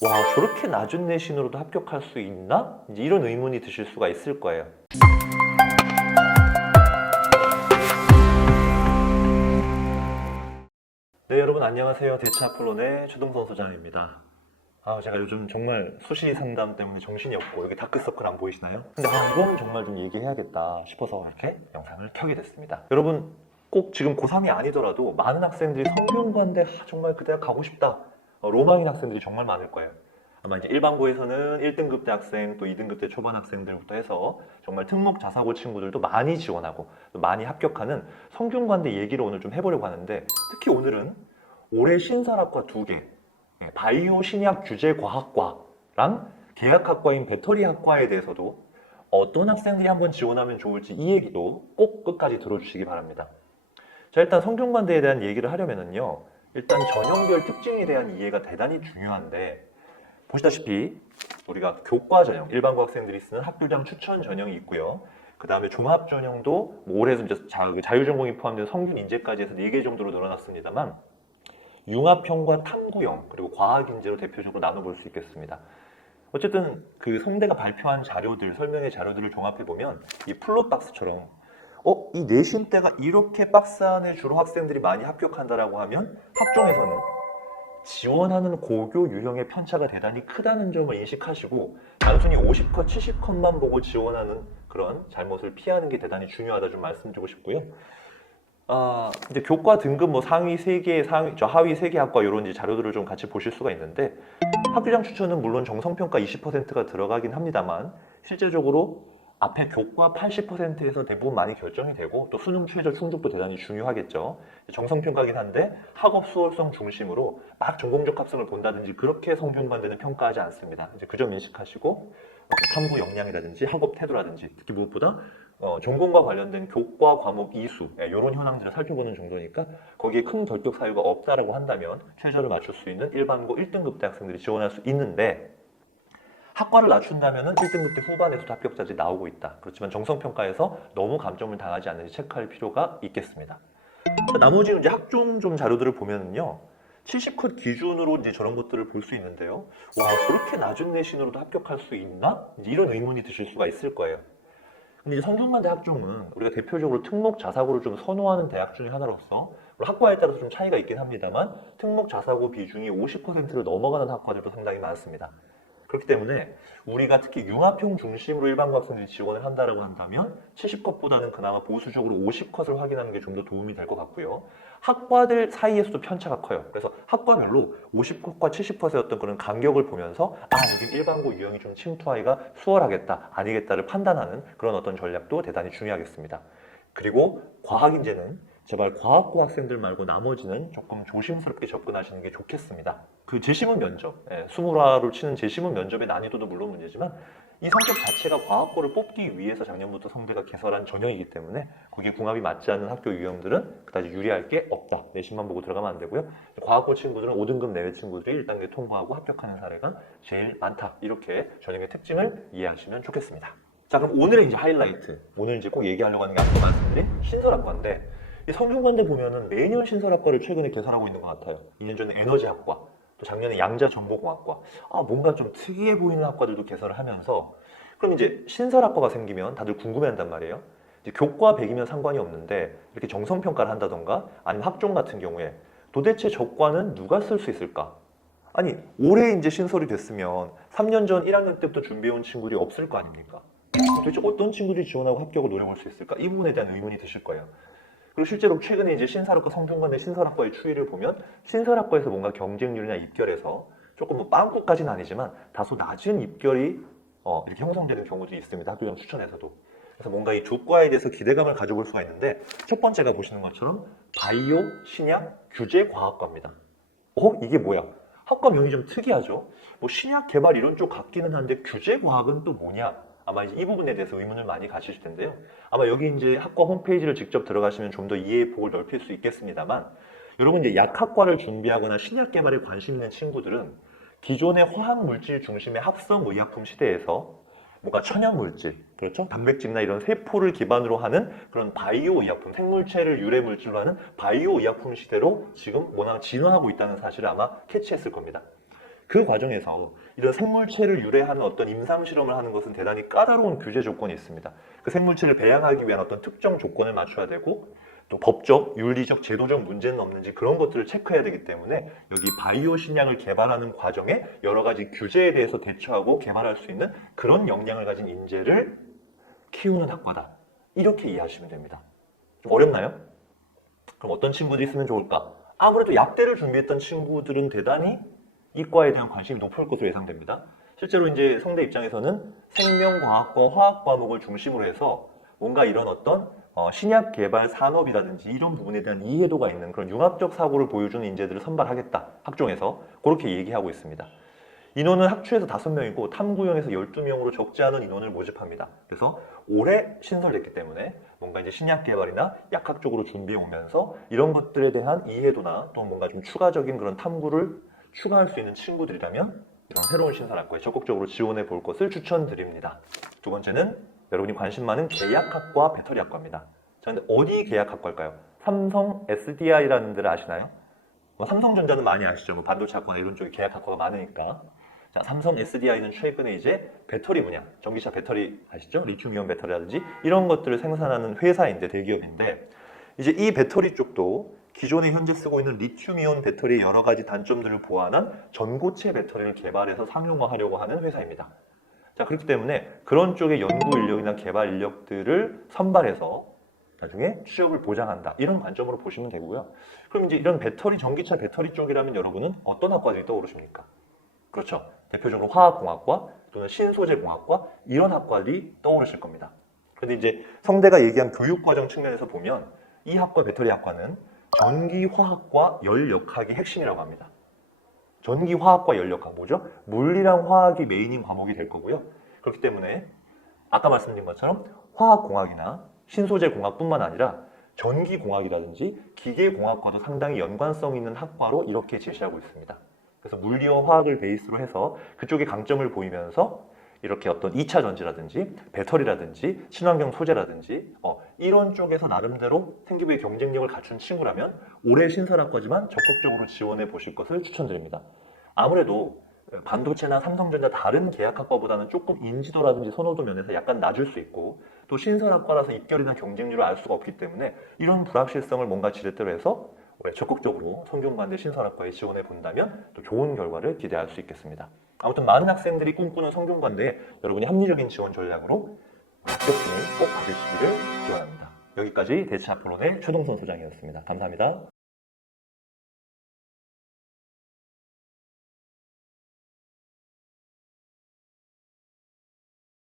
와, 저렇게 낮은 내신으로도 합격할 수 있나? 이제 이런 의문이 드실 수가 있을 거예요. 네, 여러분 안녕하세요. 대치아폴론의 최동선 소장입니다. 제가 요즘 정말 수시 상담 때문에 정신이 없고 여기 다크서클 안 보이시나요? 근데 이건 정말 좀 얘기해야겠다 싶어서 이렇게 영상을 켜게 됐습니다. 여러분 꼭 지금 고3이 아니더라도 많은 학생들이 성균관대 정말 그 대학 가고 싶다 로망인 학생들이 정말 많을 거예요. 아마 이제 일반고에서는 1등급 대 학생 또 2등급 대 초반 학생들부터 해서 정말 특목 자사고 친구들도 많이 지원하고 또 많이 합격하는 성균관대 얘기를 오늘 좀 해보려고 하는데, 특히 오늘은 올해 신설학과 2개, 바이오 신약 규제 과학과랑 계약학과인 배터리학과에 대해서도 어떤 학생들이 한번 지원하면 좋을지 이 얘기도 꼭 끝까지 들어주시기 바랍니다. 자, 일단 성균관대에 대한 얘기를 하려면은요, 일단 전형별 특징에 대한 이해가 대단히 중요한데, 보시다시피 우리가 교과 전형, 일반고 학생들이 쓰는 학교장 추천 전형이 있고요. 그 다음에 종합 전형도 올해서 이제 자유전공이 포함된 성균 인재까지 해서 4개 정도로 늘어났습니다만, 융합형과 탐구형 그리고 과학인재로 대표적으로 나눠볼 수 있겠습니다. 어쨌든 그 성대가 발표한 자료들, 설명의 자료들을 종합해 보면 이 플롯박스처럼 이 내신 때가 이렇게 박스 안에 주로 학생들이 많이 합격한다라고 하면 학종에서는 지원하는 고교 유형의 편차가 대단히 크다는 점을 인식하시고, 단순히 50컷, 70컷만 보고 지원하는 그런 잘못을 피하는 게 대단히 중요하다 좀 말씀드리고 싶고요. 이제 교과 등급 상위 3개, 하위 3개 학과 이런 이제 자료들을 좀 같이 보실 수가 있는데, 학교장 추천은 물론 정성평가 20%가 들어가긴 합니다만 실제적으로 앞에 교과 80%에서 대부분 많이 결정이 되고, 또 수능 최저 충족도 대단히 중요하겠죠. 정성평가긴 한데 학업 수월성 중심으로 막 전공적 합성을 본다든지 그렇게 성균관대는 평가하지 않습니다. 이제 그 점 인식하시고, 탐구 역량이라든지 학업 태도라든지, 특히 무엇보다 전공과 관련된 교과 과목 이수 이런 현황들을 살펴보는 정도니까 거기에 큰 결격 사유가 없다라고 한다면 최저를 맞출 수 있는 일반고 1등급 대학생들이 지원할 수 있는데, 학과를 낮춘다면 1등급 대 후반에서도 합격자들이 나오고 있다. 그렇지만 정성평가에서 너무 감점을 당하지 않는지 체크할 필요가 있겠습니다. 나머지 이제 학종 좀 자료들을 보면은요, 70컷 기준으로 이제 저런 것들을 볼 수 있는데요. 와, 저렇게 낮은 내신으로도 합격할 수 있나? 이제 이런 의문이 드실 수가 있을 거예요. 근데 이제 성균관대 학종은 우리가 대표적으로 특목 자사고를 좀 선호하는 대학 중에 하나로서, 학과에 따라서 좀 차이가 있긴 합니다만 특목 자사고 비중이 50%를 넘어가는 학과들도 상당히 많습니다. 그렇기 때문에 우리가 특히 융합형 중심으로 일반고 학생들이 지원을 한다라고 한다면 70컷보다는 그나마 보수적으로 50컷을 확인하는 게 좀 더 도움이 될 것 같고요. 학과들 사이에서도 편차가 커요. 그래서 학과별로 50컷과 70컷의 어떤 그런 간격을 보면서 여기 일반고 유형이 좀 침투하기가 수월하겠다, 아니겠다를 판단하는 그런 어떤 전략도 대단히 중요하겠습니다. 그리고 과학인재는 제발 과학부 학생들 말고 나머지는 조금 조심스럽게 접근하시는 게 좋겠습니다. 그 재시문 면접, 20화로 치는 재시문 면접의 난이도도 물론 문제지만 이 성적 자체가 과학고를 뽑기 위해서 작년부터 성대가 개설한 전형이기 때문에 거기에 궁합이 맞지 않는 학교 유형들은 그다지 유리할 게 없다. 내신만 보고 들어가면 안 되고요. 과학고 친구들은 5등급 내외 친구들이 1단계 통과하고 합격하는 사례가 제일 많다. 이렇게 전형의 특징을 이해하시면 좋겠습니다. 자, 그럼 오늘의 이제 하이라이트, 오늘 이제 꼭 얘기하려고 하는 게 앞서 말씀드린 신설학과인데, 이 성균관대 보면은 매년 신설학과를 최근에 개설하고 있는 것 같아요. 2년 전에 에너지학과, 또 작년에 양자정보공학과, 뭔가 좀 특이해 보이는 학과들도 개설을 하면서, 그럼 이제 신설학과가 생기면 다들 궁금해한단 말이에요. 이제 교과 100이면 상관이 없는데 이렇게 정성평가를 한다던가 아니면 학종 같은 경우에 도대체 저 과는 누가 쓸 수 있을까? 아니, 올해 이제 신설이 됐으면 3년 전 1학년 때부터 준비해온 친구들이 없을 거 아닙니까? 도대체 어떤 친구들이 지원하고 합격을 노려볼 수 있을까? 이 부분에 대한 의문이 드실 거예요. 그리고 실제로 최근에 이제 신설학과 성균관대 신설학과의 추이를 보면 신설학과에서 뭔가 경쟁률이나 입결에서 조금 빵꾸까지는 아니지만 다소 낮은 입결이 이렇게 형성되는 경우도 있습니다. 학교장 추천에서도. 그래서 뭔가 이 두 과에 대해서 기대감을 가져볼 수가 있는데, 첫 번째가 보시는 것처럼 바이오 신약 규제 과학과입니다. 이게 뭐야? 학과 명이 좀 특이하죠? 신약 개발 이런 쪽 같기는 한데 규제 과학은 또 뭐냐? 아마 이제 이 부분에 대해서 의문을 많이 가지실 텐데요. 아마 여기 이제 학과 홈페이지를 직접 들어가시면 좀 더 이해의 폭을 넓힐 수 있겠습니다만, 여러분 이제 약학과를 준비하거나 신약 개발에 관심 있는 친구들은 기존의 화학 물질 중심의 합성 의약품 시대에서 뭔가 천연 물질, 그렇죠? 단백질이나 이런 세포를 기반으로 하는 그런 바이오 의약품, 생물체를 유래 물질로 하는 바이오 의약품 시대로 지금 워낙 진화하고 있다는 사실을 아마 캐치했을 겁니다. 그 과정에서 이런 생물체를 유래하는 어떤 임상 실험을 하는 것은 대단히 까다로운 규제 조건이 있습니다. 그 생물체를 배양하기 위한 어떤 특정 조건을 맞춰야 되고 또 법적, 윤리적, 제도적 문제는 없는지 그런 것들을 체크해야 되기 때문에 여기 바이오 신약을 개발하는 과정에 여러 가지 규제에 대해서 대처하고 개발할 수 있는 그런 역량을 가진 인재를 키우는 학과다. 이렇게 이해하시면 됩니다. 좀 어렵나요? 그럼 어떤 친구들이 있으면 좋을까? 아무래도 약대를 준비했던 친구들은 대단히 이과에 대한 관심이 높을 것으로 예상됩니다. 실제로 이제 성대 입장에서는 생명과학과 화학 과목을 중심으로 해서 뭔가 이런 어떤 신약 개발 산업이라든지 이런 부분에 대한 이해도가 있는 그런 융합적 사고를 보여주는 인재들을 선발하겠다. 학종에서 그렇게 얘기하고 있습니다. 인원은 학추에서 5명이고 탐구형에서 12명으로 적지 않은 인원을 모집합니다. 그래서 올해 신설됐기 때문에 뭔가 이제 신약 개발이나 약학 쪽으로 준비해 오면서 이런 것들에 대한 이해도나 또 뭔가 좀 추가적인 그런 탐구를 추가할 수 있는 친구들이라면 이런 새로운 신설학과에 적극적으로 지원해 볼 것을 추천드립니다. 두 번째는 여러분이 관심 많은 계약학과 배터리학과입니다. 자, 근데 어디 계약학과일까요? 삼성 SDI라는 데를 아시나요? 삼성전자는 많이 아시죠? 반도체학과나 이런 쪽에 계약학과가 많으니까. 자, 삼성 SDI는 최근에 이제 배터리 분야, 전기차 배터리 아시죠? 리튬이온 배터리라든지 이런 것들을 생산하는 회사인데 대기업인데 이제 이 배터리 쪽도 기존에 현재 쓰고 있는 리튬이온 배터리의 여러 가지 단점들을 보완한 전고체 배터리를 개발해서 상용화하려고 하는 회사입니다. 자, 그렇기 때문에 그런 쪽의 연구 인력이나 개발 인력들을 선발해서 나중에 취업을 보장한다. 이런 관점으로 보시면 되고요. 그럼 이제 이런 배터리, 전기차 배터리 쪽이라면 여러분은 어떤 학과들이 떠오르십니까? 그렇죠. 대표적으로 화학공학과 또는 신소재공학과 이런 학과들이 떠오르실 겁니다. 그런데 이제 성대가 얘기한 교육과정 측면에서 보면 이 학과 배터리학과는 전기화학과 열역학이 핵심이라고 합니다. 전기화학과 열역학 뭐죠? 물리랑 화학이 메인인 과목이 될 거고요. 그렇기 때문에 아까 말씀드린 것처럼 화학공학이나 신소재공학뿐만 아니라 전기공학이라든지 기계공학과도 상당히 연관성 있는 학과로 이렇게 제시하고 있습니다. 그래서 물리와 화학을 베이스로 해서 그쪽에 강점을 보이면서 이렇게 어떤 2차 전지라든지 배터리라든지 친환경 소재라든지 이런 쪽에서 나름대로 생기부의 경쟁력을 갖춘 친구라면 올해 신설학과지만 적극적으로 지원해 보실 것을 추천드립니다. 아무래도 반도체나 삼성전자 다른 계약학과보다는 조금 인지도라든지 선호도 면에서 약간 낮을 수 있고 또 신설학과라서 입결이나 경쟁률을 알 수가 없기 때문에 이런 불확실성을 뭔가 지렛대로 해서 올해 적극적으로 성균관대 신설학과에 지원해 본다면 또 좋은 결과를 기대할 수 있겠습니다. 아무튼 많은 학생들이 꿈꾸는 성균관대에 여러분이 합리적인 지원 전략으로 합격진을 꼭 받으시기를 기원합니다. 여기까지 대체학부론의 최동선 소장이었습니다. 감사합니다.